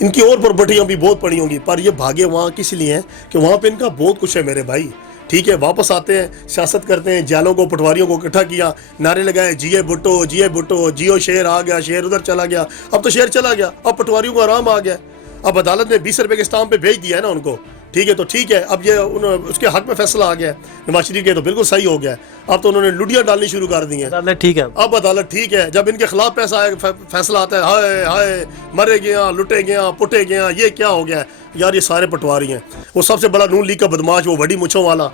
ان کی اور پراپرٹیاں بھی بہت پڑی ہوں گی، پر یہ بھاگے وہاں کس لیے ہیں کہ وہاں پہ ان کا بہت کچھ ہے میرے بھائی. ٹھیک ہے، واپس آتے ہیں، سیاست کرتے ہیں، جالوں کو پٹواریوں کو اکٹھا کیا، نعرے لگائے جی اے بھٹو جی اے بھٹو، جیو شیر آ گیا، شیر ادھر چلا گیا. اب تو شیر چلا گیا، اب پٹواریوں کو آرام آ گیا. اب عدالت نے 20 روپے کے اسٹامپ پہ بھیج دیا ہے نا ان کو. ٹھیک ہے، تو ٹھیک ہے، اب یہ اس کے حق میں فیصلہ آ گیا ہے نواز شریف کے، تو بالکل صحیح ہو گیا ہے. اب تو انہوں نے لڈیاں ڈالنی شروع کر دی ہیں. عدالت ٹھیک ہے. اب عدالت ٹھیک ہے، جب ان کے خلاف فیصلہ آتا ہے، ہائے ہائے مرے گیا، لٹے گیا، پٹے گیا، یہ کیا ہو گیا ہے یار. یہ سارے پٹواری ہیں. وہ سب سے بڑا نون لیگ کا بدماش، وہ بڑی مچھوں والا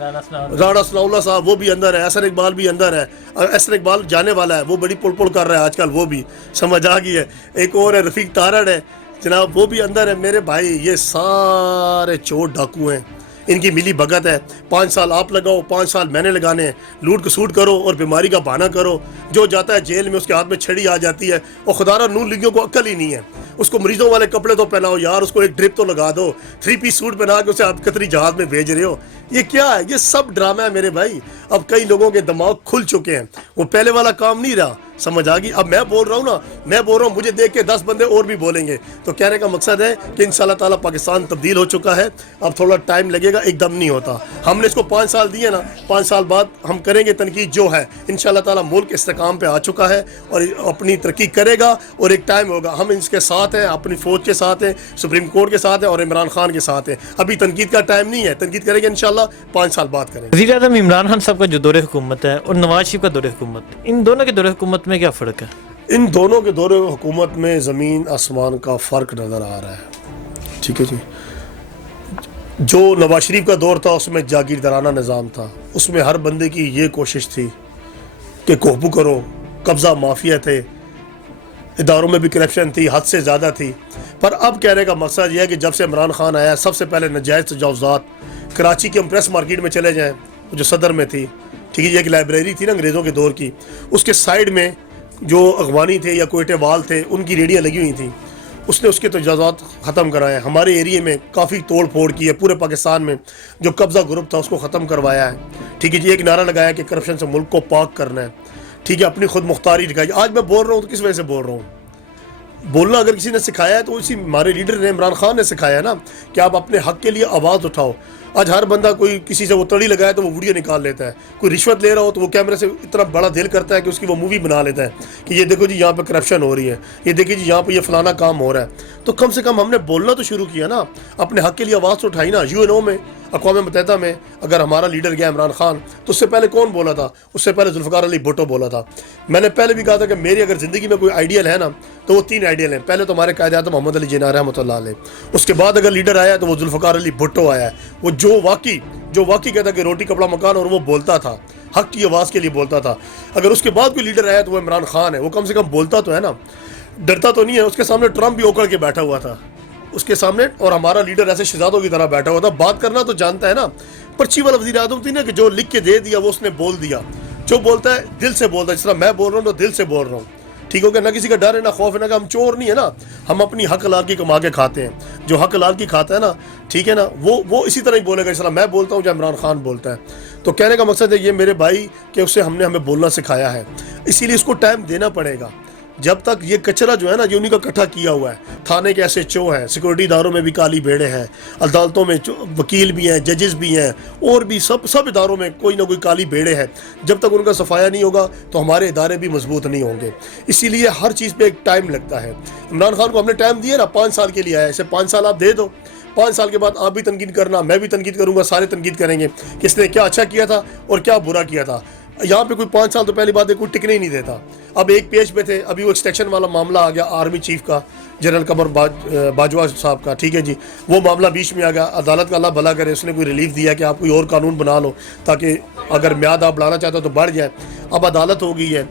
راڑا ثناء اللہ صاحب، وہ بھی اندر ہے. احسن اقبال بھی اندر ہے. احسن اقبال جانے والا ہے، وہ بڑی پل پل کر رہا ہے آج کل، وہ بھی سمجھ آ گئی ہے. ایک اور ہے رفیق تارڑ ہے جناب، وہ بھی اندر ہے. میرے بھائی یہ سارے چور ڈاکو ہیں، ان کی ملی بھگت ہے. 5 سال آپ لگاؤ، 5 سال میں نے لگانے ہیں. لوٹ کسوٹ کرو اور بیماری کا بہانہ کرو. جو جاتا ہے جیل میں اس کے ہاتھ میں چھڑی آ جاتی ہے. اور خدا را نون لیگیوں کو عقل ہی نہیں ہے. اس کو مریضوں والے کپڑے تو پہناؤ یار، اس کو ایک ڈرپ تو لگا دو. 3 پیس سوٹ پہنا کے اسے آپ قطری جہاز میں بھیج رہے ہو. یہ کیا ہے؟ یہ سب ڈرامہ ہے میرے بھائی. اب کئی لوگوں کے دماغ کھل چکے ہیں، وہ پہلے والا کام نہیں رہا. سمجھ آ گئی؟ اب میں بول رہا ہوں نا، میں بول رہا ہوں، مجھے دیکھ کے 10 بندے اور بھی بولیں گے. تو کہنے کا مقصد ہے کہ انشاءاللہ تعالیٰ پاکستان تبدیل ہو چکا ہے. اب تھوڑا ٹائم لگے گا، ایک دم نہیں ہوتا. ہم نے اس کو 5 سال دیے نا، 5 سال بعد ہم کریں گے تنقید جو ہے. انشاءاللہ تعالیٰ ملک استحکام پہ آ چکا ہے اور اپنی ترقی کرے گا. اور ایک ٹائم ہوگا ہم اس کے ساتھ ہیں، اپنی فوج کے ساتھ ہیں، سپریم کورٹ کے ساتھ ہیں اور عمران خان کے ساتھ ہیں. ابھی تنقید کا ٹائم نہیں ہے، تنقید کریں گے انشاءاللہ 5 سال بعد کریں گے. وزیر اعظم عمران خان صاحب کا جو دور حکومت ہے اور نواز شریف کا دور حکومت، ان دونوں کے دور حکومت میں کیا فرق ہے؟ ان دونوں کے دور حکومت میں زمین آسمان کا فرق نظر آ رہا ہے. ٹھیک ہے جی. جو نواز شریف کا دور تھا اس میں جاگیردارانہ نظام تھا، اس میں ہر بندے کی یہ کوشش تھی کہ قابو کرو، قبضہ مافیا تھے، اداروں میں بھی کرپشن تھی، حد سے زیادہ تھی. پر اب کہنے کا مقصد یہ ہے کہ جب سے عمران خان آیا، سب سے پہلے نجائز تجاوزات. کراچی کی امپریس مارکیٹ میں چلے جائیں جو صدر میں تھی، ٹھیک ہے جی، ایک لائبریری تھی نا انگریزوں کے دور کی، اس کے سائیڈ میں جو اغوانی تھے یا کوئٹے وال تھے ان کی ریڑیاں لگی ہوئی تھیں. اس نے اس کے تجاوزات ختم کرائے. ہمارے ایریے میں کافی توڑ پھوڑ کی ہے، پورے پاکستان میں جو قبضہ گروپ تھا اس کو ختم کروایا ہے. ٹھیک ہے جی. ایک نعرہ لگایا کہ کرپشن سے ملک کو پاک کرنا ہے. ٹھیک ہے، اپنی خود مختاری دکھائی. آج میں بول رہا ہوں تو کس وجہ سے بول رہا ہوں؟ بولنا اگر کسی نے سکھایا ہے تو اسی ہمارے لیڈر نے، عمران خان نے سکھایا ہے نا، کہ آپ اپنے حق کے لیے آواز اٹھاؤ. آج ہر بندہ کوئی کسی سے وہ تڑی لگائے تو وہ ویڈیو نکال لیتا ہے. کوئی رشوت لے رہا ہو تو وہ کیمرے سے اتنا بڑا دل کرتا ہے کہ اس کی وہ مووی بنا لیتا ہے کہ یہ دیکھو جی یہاں پہ کرپشن ہو رہی ہے، یہ دیکھیے جی یہاں پہ یہ فلانا کام ہو رہا ہے. تو کم سے کم ہم نے بولنا تو شروع کیا نا، اپنے حق کے لیے آواز تو اٹھائی نا. UN میں، اقوام متحدہ میں اگر ہمارا لیڈر گیا عمران خان، تو اس سے پہلے کون بولا تھا؟ اس سے پہلے ذوالفقار علی بھٹو بولا تھا. میں نے پہلے بھی کہا تھا کہ میری اگر زندگی میں کوئی آئیڈیل ہے نا تو وہ 3 آئیڈیل ہیں. پہلے تو ہمارے قائد اعظم محمد علی جناح رحمۃ اللہ علیہ. اس کے بعد اگر لیڈر آیا تو وہ ذوالفقار علی بھٹو آیا ہے. وہ جو واقعی کہتا کہ روٹی کپڑا مکان، اور وہ بولتا تھا، حق کی آواز کے لیے بولتا تھا. اگر اس کے بعد کوئی لیڈر آیا تو وہ عمران خان ہے. وہ کم سے کم بولتا تو ہے نا، ڈرتا تو نہیں ہے. اس کے سامنے ٹرمپ بھی اوکڑ کے بیٹھا ہوا تھا اس کے سامنے، اور ہمارا لیڈر ایسے شہزادوں کی طرح بیٹھا ہوا تھا. بات کرنا تو جانتا ہے نا. پرچی والا وزیر اعظم تھی نا کہ جو لکھ کے دے دیا وہ اس نے بول دیا. جو بولتا ہے دل سے بولتا ہے. جس طرح میں بول رہا ہوں تو دل سے بول رہا ہوں. ٹھیک ہو گیا؟ نہ کسی کا ڈر ہے، نہ خوف ہے، نہ کہ ہم چور نہیں ہے نا. ہم اپنی حق حلال کی کما کے کھاتے ہیں. جو حق حلال کی کھاتا ہے نا، ٹھیک ہے نا، وہ اسی طرح ہی بولے گا جس طرح میں بولتا ہوں یا عمران خان بولتا ہے. تو کہنے کا مقصد ہے یہ میرے بھائی کہ اسے ہمیں بولنا سکھایا ہے. اسی لیے اس کو ٹائم دینا پڑے گا. جب تک یہ کچرا جو ہے نا، یہ انہیں کا اکٹھا کیا ہوا ہے. تھانے کے ایسے چو ہیں، سیکورٹی اداروں میں بھی کالی بھیڑیں ہیں، عدالتوں میں وکیل بھی ہیں، ججز بھی ہیں، اور بھی سب اداروں میں کوئی نہ کوئی کالی بھیڑیں ہیں. جب تک ان کا صفایا نہیں ہوگا تو ہمارے ادارے بھی مضبوط نہیں ہوں گے. اسی لیے ہر چیز پہ ایک ٹائم لگتا ہے. عمران خان کو ہم نے ٹائم دیا نا، 5 سال کے لیے آیا. اسے 5 سال آپ دے دو. 5 سال کے بعد آپ بھی تنقید کرنا، میں بھی تنقید کروں گا، سارے تنقید کریں گے کہ اس نے کیا اچھا کیا تھا اور کیا برا کیا تھا. یہاں پہ کوئی 5 سال تو پہلی بات ہے کوئی ٹکنے ہی نہیں دیتا. اب ایک پیج پہ تھے، ابھی وہ ایکسٹیکشن والا معاملہ آ گیا آرمی چیف کا، جنرل قمر باجوہ صاحب کا. ٹھیک ہے جی، وہ معاملہ بیچ میں آ گیا. عدالت کا اللہ بھلا کرے، اس نے کوئی ریلیف دیا کہ آپ کوئی اور قانون بنا لو تاکہ اگر میعاد آپ بڑھانا چاہتے ہو تو بڑھ جائے. اب عدالت ہو گئی ہے.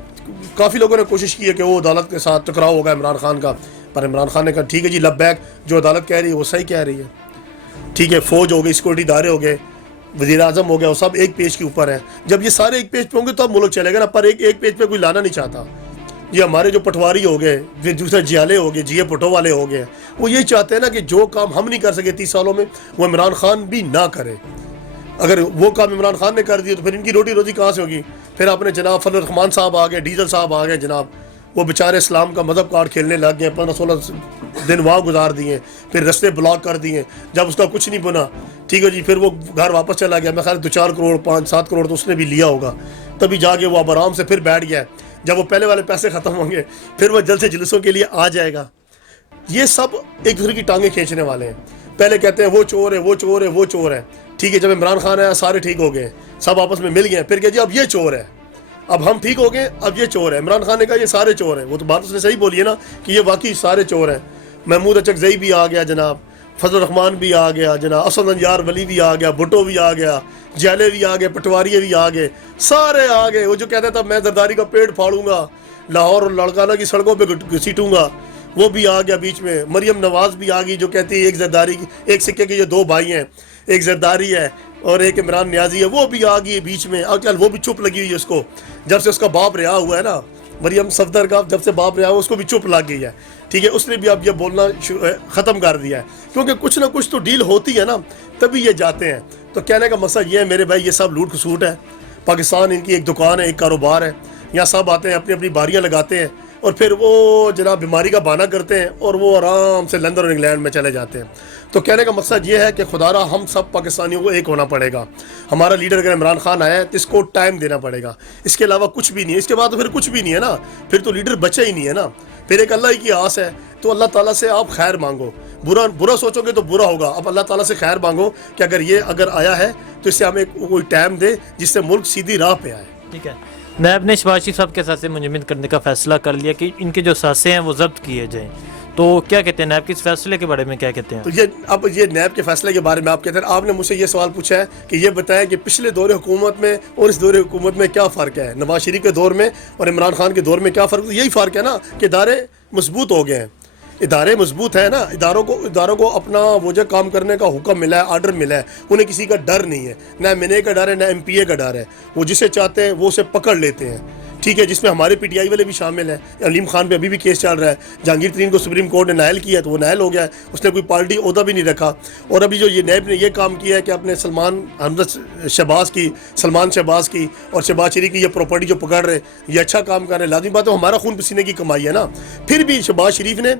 کافی لوگوں نے کوشش کی ہے کہ وہ عدالت کے ساتھ ٹکراؤ ہوگا عمران خان کا، پر عمران خان نے کہا ٹھیک ہے جی لبیک، جو عدالت کہہ رہی ہے وہ صحیح کہہ رہی ہے. ٹھیک ہے، فوج ہو گئی، سیکورٹی ادارے ہو گئے، وزیر اعظم ہو گیا، وہ سب ایک پیج کے اوپر ہیں. جب یہ سارے ایک پیج پہ ہوں گے تو اب ملک چلے گا نا. پر ایک پیج پہ کوئی لانا نہیں چاہتا. یہ ہمارے جو پٹواری ہو گئے، جو دوسرے جیالے ہو گئے، جی اے بھٹو والے ہو گئے، وہ یہی چاہتے ہیں نا کہ جو کام ہم نہیں کر سکے 30 سالوں میں وہ عمران خان بھی نہ کرے. اگر وہ کام عمران خان نے کر دیا تو پھر ان کی روٹی روزی کہاں سے ہوگی؟ پھر آپ نے جناب فضل الرحمان صاحب آ گئے، ڈیزل صاحب آ گئے جناب. وہ بیچارے اسلام کا مذہب کارڈ کھیلنے لگ گئے, 15-16 دن وہاں گزار دیے, پھر رستے بلاک کر دیے. جب اس کا کچھ نہیں بنا, ٹھیک ہے جی, پھر وہ گھر واپس چلا گیا. میں خیال 2-4 کروڑ 5-7 کروڑ تو اس نے بھی لیا ہوگا, تبھی جا کے وہ اب آرام سے پھر بیٹھ گیا. جب وہ پہلے والے پیسے ختم ہوں گے پھر وہ جلسے جلسوں کے لیے آ جائے گا. یہ سب ایک دوسرے کی ٹانگیں کھینچنے والے ہیں. پہلے کہتے ہیں وہ چور ہے, وہ چور ہے, وہ چور ہے, ٹھیک ہے. جب عمران خان آیا سارے ٹھیک ہو گئے, سب آپس میں مل گئے. پھر کہ جی اب یہ چور ہے, اب ہم ٹھیک ہو گئے, اب یہ چور ہے. عمران خان نے کہا یہ سارے چور ہیں. وہ تو بات اس نے صحیح بولی ہے نا کہ یہ واقعی سارے چور ہیں. محمود اچکزئی بھی آ گیا جناب, فضل الرحمان بھی آ گیا جناب, اسد نجار ولی بھی آ گیا, بھٹو بھی آ گیا, جیلے بھی آ گئے, پٹواری بھی آ گئے, سارے آ گئے. وہ جو کہتا تھا میں زرداری کا پیڑ پھاڑوں گا, لاہور اور لڑکانہ کی سڑکوں پہ گھسیٹوں گا, وہ بھی آ گیا بیچ میں. مریم نواز بھی آ گئی جو کہتی ہے ایک زرداری کی, ایک سکے کے جو 2 بھائی ہیں, ایک زرداری ہے اور ایک عمران نیازی ہے, وہ بھی آ گئی بیچ میں. وہ بھی چپ لگی ہوئی ہے اس کو, جب سے اس کا باپ رہا ہوا ہے نا, مریم صفدر کا جب سے باپ رہا ہوا اس کو بھی چپ لگ گئی ہے, ٹھیک ہے. اس نے بھی اب یہ بولنا ختم کر دیا ہے, کیونکہ کچھ نہ کچھ تو ڈیل ہوتی ہے نا, تبھی یہ جاتے ہیں. تو کہنے کا مقصد یہ ہے میرے بھائی, یہ سب لوٹ کھسوٹ ہے. پاکستان ان کی ایک دکان ہے, ایک کاروبار ہے. یہاں سب آتے ہیں, اپنی اپنی باریاں لگاتے ہیں, اور پھر وہ جناب بیماری کا بہانہ کرتے ہیں, اور وہ آرام سے لندن اور انگلینڈ میں چلے جاتے ہیں. تو کہنے کا مقصد یہ ہے کہ خدا را ہم سب پاکستانیوں کو ایک ہونا پڑے گا. ہمارا لیڈر اگر عمران خان آیا ہے تو اس کو ٹائم دینا پڑے گا, اس کے علاوہ کچھ بھی نہیں ہے. اس کے بعد تو پھر کچھ بھی نہیں ہے نا, پھر تو لیڈر بچا ہی نہیں ہے نا. پھر ایک اللہ ہی کی آس ہے, تو اللہ تعالیٰ سے آپ خیر مانگو. برا سوچو گے تو برا ہوگا. اب اللہ تعالیٰ سے خیر مانگو کہ اگر آیا ہے تو اس سے ہمیں کوئی ٹائم دے جس سے ملک سیدھی راہ پہ آئے. ٹھیک ہے. نیب نے شہباز شریف صاحب کے ساتھ منجمد کرنے کا فیصلہ کر لیا کہ ان کے جو سانسیں ہیں وہ ضبط کیے جائیں, تو کیا کہتے ہیں نیب کے اس فیصلے کے بارے میں کیا کہتے ہیں؟ تو یہ نیب کے فیصلے کے بارے میں آپ کہتے ہیں. آپ نے مجھ سے یہ سوال پوچھا ہے کہ یہ بتائیں کہ پچھلے دور حکومت میں اور اس دور حکومت میں کیا فرق ہے, نواز شریف کے دور میں اور عمران خان کے دور میں کیا فرق ہے. یہی فرق ہے نا کہ ادارے مضبوط ہو گئے ہیں. ادارے مضبوط ہیں نا, اداروں کو اپنا وہ جو کام کرنے کا حکم ملا ہے, آرڈر ملا ہے. انہیں کسی کا ڈر نہیں ہے, نہ MNA کا ڈر ہے, نہ MPA کا ڈر ہے. وہ جسے چاہتے ہیں وہ اسے پکڑ لیتے ہیں, ٹھیک ہے. جس میں ہمارے PTI والے بھی شامل ہیں. علیم خان پہ ابھی بھی کیس چل رہا ہے. جہانگیر ترین کو سپریم کورٹ نے نائل کیا تو وہ نائل ہو گیا ہے, اس نے کوئی پارٹی عہدہ بھی نہیں رکھا. اور ابھی جو یہ نیب نے یہ کام کیا ہے کہ اپنے سلمان شہباز کی اور شہباز شریف کی یہ پراپرٹی جو پکڑ رہے, یہ اچھا کام کر رہے. لازمی بات ہے ہمارا خون پسینے کی کمائی ہے نا. پھر بھی شہباز شریف نے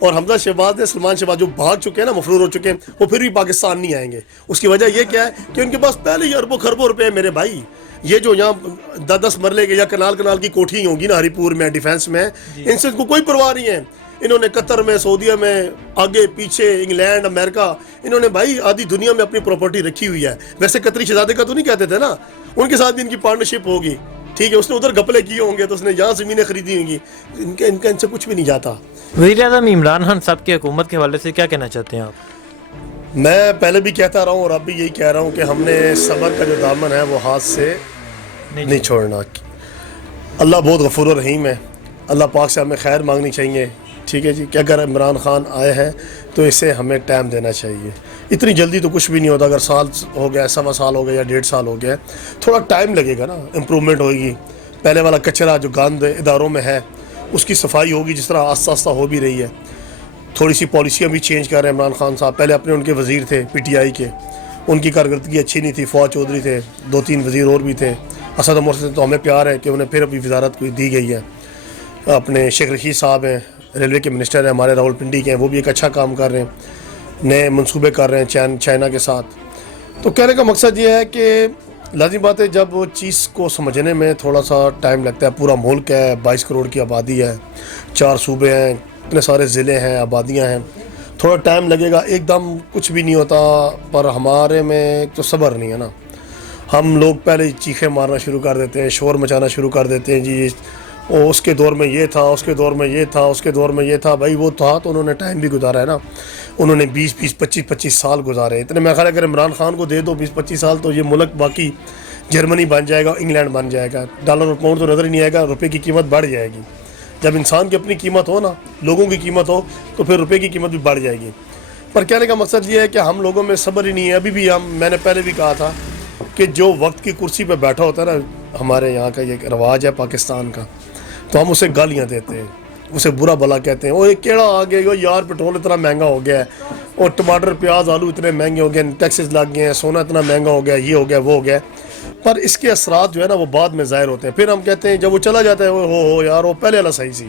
اور حمزہ شہباز نے, سلمان شہباز جو بھاگ چکے ہیں نا, مفرور ہو چکے ہیں, وہ پھر بھی پاکستان نہیں آئیں گے. اس کی وجہ یہ کیا ہے کہ ان کے پاس پہلے ہی اربوں خربوں روپے ہیں میرے بھائی. یہ جو یہاں 10 مرلے کے یا کنال کی کوٹھی ہوں گی نا ہری پور میں, ڈیفینس میں, ان سے کو کوئی پرواہ نہیں ہے. انہوں نے قطر میں, سعودیہ میں, آگے پیچھے, انگلینڈ, امریکہ, انہوں نے بھائی آدھی دنیا میں اپنی پراپرٹی رکھی ہوئی ہے. ویسے قطری شہزادے کا تو نہیں کہتے تھے نا, ان کے ساتھ بھی ان کی پارٹنرشپ ہوگی, ٹھیک ہے. اس نے ادھر گپلے کیے ہوں گے تو اس نے یہاں زمینیں خریدی ہوں گی. ان سے کچھ بھی نہیں جاتا. وزیر اعظم عمران خان صاحب کی حکومت کے حوالے سے کیا کہنا چاہتے ہیں آپ؟ میں پہلے بھی کہتا رہا ہوں اور اب بھی یہی کہہ رہا ہوں کہ ہم نے صبر کا جو دامن ہے وہ ہاتھ سے نہیں چھوڑنا. اللہ بہت غفور و رحیم ہے. اللہ پاک سے ہمیں خیر مانگنی چاہیے, ٹھیک ہے جی. کہ اگر عمران خان آئے ہیں تو اسے ہمیں ٹائم دینا چاہیے. اتنی جلدی تو کچھ بھی نہیں ہوتا. اگر سال ہو گیا, 1.25 سال ہو گیا یا 1.5 سال ہو گیا, تھوڑا ٹائم لگے گا نا, امپرومنٹ ہوئے گی. پہلے والا کچرا جو گند اداروں میں ہے اس کی صفائی ہوگی, جس طرح آہستہ آہستہ ہو بھی رہی ہے. تھوڑی سی پالیسیاں بھی چینج کر رہے ہیں عمران خان صاحب. پہلے اپنے ان کے وزیر تھے PTI کے, ان کی کارکردگی اچھی نہیں تھی. فواد چودھری تھے, 2-3 وزیر اور بھی تھے. اسد عمر سے تو ہمیں پیار ہے کہ انہیں پھر ابھی وزارت کو دی گئی ہے. اپنے شیخ رشید صاحب ہیں, ریلوے کے منسٹر ہیں ہمارے, راولپنڈی کے ہیں, وہ بھی ایک اچھا کام کر رہے ہیں. نئے منصوبے کر رہے ہیں چائنا کے ساتھ. تو کہنے کا مقصد یہ ہے کہ لازمی بات ہے جب وہ چیز کو سمجھنے میں تھوڑا سا ٹائم لگتا ہے. پورا ملک ہے, 22 کروڑ کی آبادی ہے, 4 صوبے ہیں, اتنے سارے ضلع ہیں, آبادیاں ہیں, تھوڑا ٹائم لگے گا. ایک دم کچھ بھی نہیں ہوتا. پر ہمارے میں تو صبر نہیں ہے نا. ہم لوگ پہلے چیخیں مارنا شروع کر دیتے ہیں, شور مچانا شروع کر دیتے ہیں. جی اس کے دور میں یہ تھا, اس کے دور میں یہ تھا, اس کے دور میں یہ تھا. بھائی وہ تھا تو انہوں نے ٹائم بھی گزارا ہے نا. انہوں نے 20 25 سال گزارے. اتنے میں خیال ہے اگر عمران خان کو دے دو 20-25 سال تو یہ ملک باقی جرمنی بن جائے گا, انگلینڈ بن جائے گا. ڈالر اور پاؤنڈ تو نظر ہی نہیں آئے گا. روپے کی قیمت بڑھ جائے گی. جب انسان کی اپنی قیمت ہو نا, لوگوں کی قیمت ہو, تو پھر روپے کی قیمت بھی بڑھ جائے گی. پر کہنے کا مقصد یہ ہے کہ ہم لوگوں میں صبر ہی نہیں ہے. ابھی بھی میں نے پہلے بھی کہا تھا کہ جو وقت کی کرسی پہ بیٹھا ہوتا ہے نا, ہمارے یہاں کا یہ رواج ہے پاکستان کا, تو ہم اسے گالیاں دیتے ہیں, اسے برا بلا کہتے ہیں. وہ ایک کیڑا آ گیا یار, پیٹرول اتنا مہنگا ہو گیا ہے, اور ٹماٹر پیاز آلو اتنے مہنگے ہو گئے, ٹیکسز لگ گئے ہیں, سونا اتنا مہنگا ہو گیا, یہ ہو گیا, وہ ہو گیا. پر اس کے اثرات جو ہے نا وہ بعد میں ظاہر ہوتے ہیں. پھر ہم کہتے ہیں جب وہ چلا جاتا ہے, ہو یار وہ پہلے والا صحیح سی.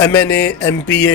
MNA MPA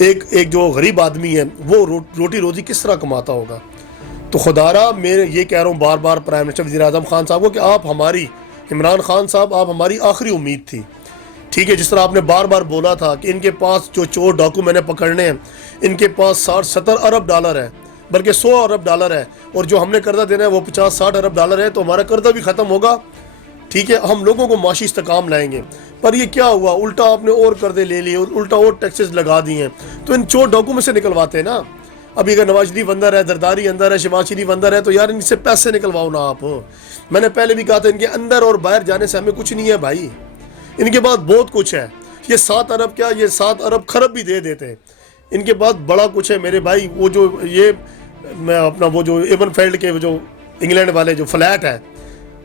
ایک جو غریب آدمی ہے وہ روٹی روزی کس طرح کماتا ہوگا. تو خدارہ میں یہ کہہ رہا ہوں بار بار پرائم منسٹر وزیر اعظم خان صاحب کو کہ آپ ہماری عمران خان صاحب آپ ہماری آخری امید تھی. ٹھیک ہے, جس طرح آپ نے بار بار بولا تھا کہ ان کے پاس جو چور ڈاکو میں نے پکڑنے ہیں ان کے پاس 60-70 ارب ڈالر ہے, بلکہ 100 ارب ڈالر ہے, اور جو ہم نے قرضہ دینا ہے وہ 50-60 ارب ڈالر ہے, تو ہمارا قرضہ بھی ختم ہوگا. ٹھیک ہے, ہم لوگوں کو معاشی استحکام لائیں گے. پر یہ کیا ہوا, الٹا آپ نے اور قرضے لے لیے, الٹا اور ٹیکسز لگا دیے ہیں. تو ان چور ڈاکو میں سے نکلواتے ہیں نا. ابھی اگر نواز شریف اندر ہے, زرداری اندر ہے, شہباز شریف اندر ہے, تو یار ان سے پیسے نکلواؤ نا آپ. میں نے پہلے بھی کہا تھا ان کے اندر اور باہر جانے سے ہمیں کچھ نہیں ہے بھائی, ان کے پاس بہت کچھ ہے. یہ 7 ارب کیا, یہ 7 ارب خرب بھی دے دیتے ہیں. ان کے پاس بڑا کچھ ہے میرے بھائی. وہ جو یہ میں اپنا وہ جو ایون فیلڈ کے جو انگلینڈ والے جو فلیٹ ہے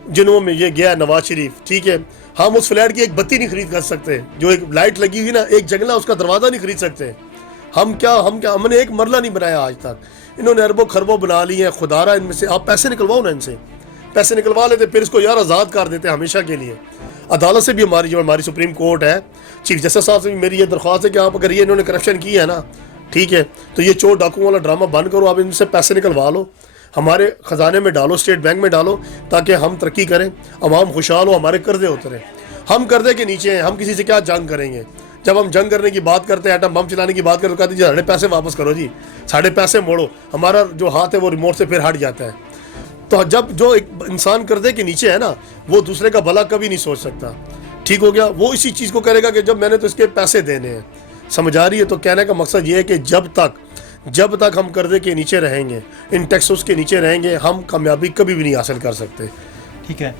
جنہوں میں یہ گیا نواز شریف, ٹھیک ہے, ہم اس فلیٹ کی ایک بتی نہیں خرید کر سکتے. جو ایک لائٹ لگی ہوئی نا, ایک جنگلہ, اس کا دروازہ نہیں خرید سکتے. ہم نے ایک مرلہ نہیں بنایا آج تک. انہوں نے اربوں خربوں بنا لی ہیں. خدا رہا ان میں سے آپ پیسے نکلواؤ نا, ان سے پیسے نکلوا لیتے, پھر اس کو یار آزاد کر دیتے ہمیشہ کے لیے. عدالت سے بھی ہماری سپریم کورٹ ہے, چیف جسٹس صاحب سے بھی میری یہ درخواست ہے کہ آپ اگر یہ انہوں نے کرپشن کی ہے نا, ٹھیک ہے, تو یہ چور ڈاکو والا ڈرامہ بند کرو. آپ ان سے پیسے نکلوا لو, ہمارے خزانے میں ڈالو, اسٹیٹ بینک میں ڈالو, تاکہ ہم ترقی کریں, عوام خوشحال ہو, ہمارے قرضے اتریں. ہم قرضے کے نیچے ہیں, ہم کسی سے کیا جنگ کریں گے. جب ہم جنگ کرنے کی بات کرتے ہیں, ایٹم بم چلانے کی بات کرتے ہیں, تو کہتے ہیں جی ساڑھے پیسے واپس کرو, جی ساڑھے پیسے موڑو. ہمارا جو ہاتھ ہے وہ ریموٹ سے پھر ہٹ جاتا ہے. تو جب جو ایک انسان قرضے کے نیچے ہے نا, وہ دوسرے کا بھلا کبھی نہیں سوچ سکتا. ٹھیک ہو گیا, وہ اسی چیز کو کرے گا کہ جب میں نے تو اس کے پیسے دینے ہیں. سمجھ آ رہی ہے؟ تو کہنے کا مقصد یہ ہے کہ جب تک ہم قرضے کے نیچے رہیں گے, ان ٹیکسز کے نیچے رہیں گے, ہم کامیابی کبھی بھی نہیں حاصل کر سکتے. ٹھیک ہے.